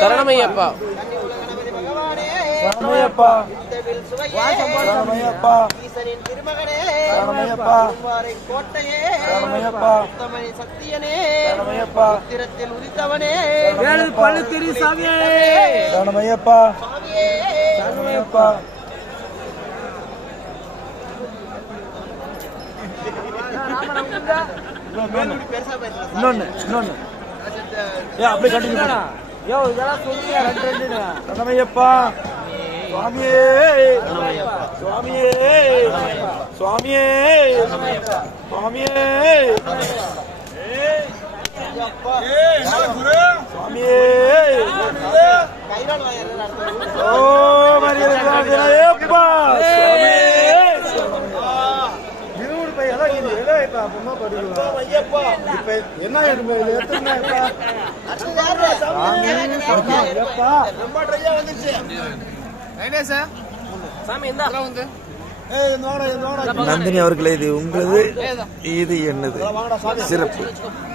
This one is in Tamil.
சரணமையப்பா சரணமையப்பா சரணமையப்பா ஈசனின் திருமகனே சரணமையப்பா கோட்டையே சரணமையப்பா உத்தமனே சத்தியனே சரணமையப்பா உத்திரத்தில் உதித்தவனே வேலு பழுத்திரி சாமியே சரணமையப்பா சரணமையப்பா இன்னொன்னு அப்படியே கண்டினியூ சரணமையப்பா சுவாமியே சுவாமியே சுவாமியே சுவாமியே சுவாமியே ஓ மரியப்பா என்ன நந்தினி அவர்களே, இது உங்களது, இது என்னது சிறப்பு.